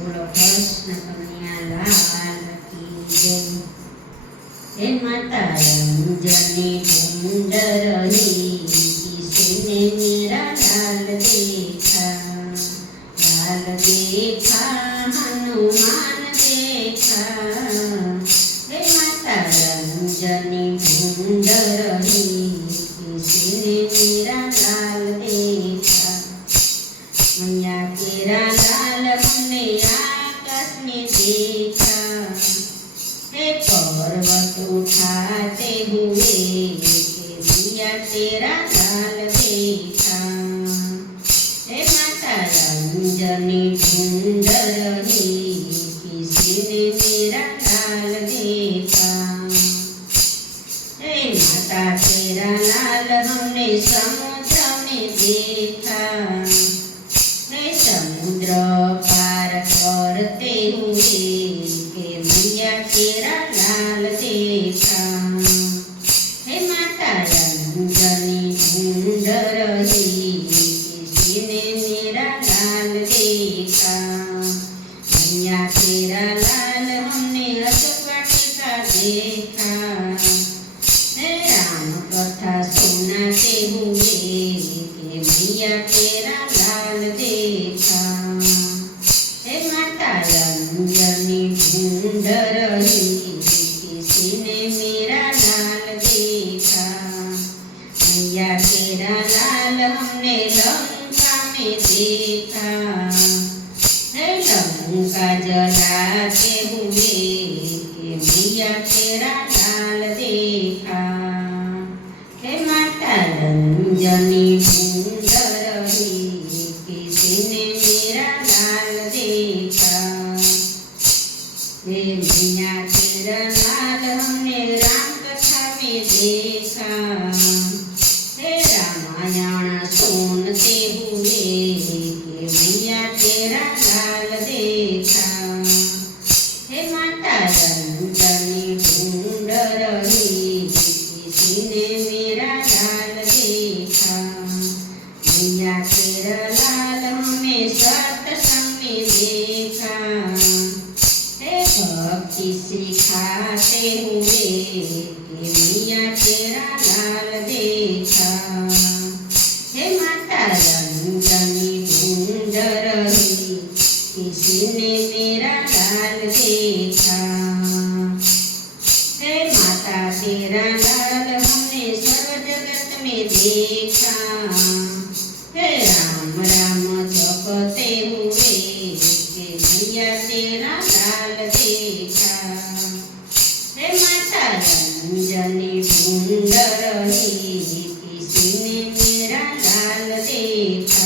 બોલો કૃષ્ણ કનૈયા લાલ કી જય। હે માતા રંજની ઢૂંઢ રહી किसने मेरा लाल देखा हनुमान देखा। हे माता रंजनी ढूंढ रही किसने मेरा लाल देखा। मैया तेरा लाल हमने आकाश में देखा। हे पर्वत उठाते हुए मैया तेरा लाल देखा। हे माता रंजनी ढूंढ रही किसने मेरा लाल देखा। हे माता तेरा लाल हमने समुद्र में देखा। हे समुद्र पार करते हुए के मैया तेरा लाल देखा। हे माता रंजनी ढूंढ रही किसने मेरा लाल देखा। मैया तेरा लाल हमने अशोकवाटिका देखा। हे राम कथा सुनाते हुए के मैया तेरा लाल देखा। हे माता रंजनी ढूंढ रही किसने मेरा लाल देखा। मैया तेरा लाल हमने लंका में देखा। हे लंका जलाते हुए के मैया तेरा लाल देखा। हे माता रंजनी ढूंढ रही किसने मेरा लाल देखा। हे मैया तेरा लाल हमने राम कथा में देखा। हे रामायण सुनते हुए के मैया तेरा लाल देखा। हे माता रंजनी ढूंढ रही किसने मेरा लाल देखा। मैया तेरा लाल हमें सत्संग में देखा। हे भक्ति सिखाते हुए के मैया तेरा लाल देखा। हे माता रंजनी ढूंढ रही किसने मेरा लाल देखा। हे माता तेरा लाल हमने सर्व जगत में देखा। हे राम राम जपते हुए के मैया तेरा लाल देखा। हे माता रंजनी ढूंढ रही किसने मेरा लाल देखा।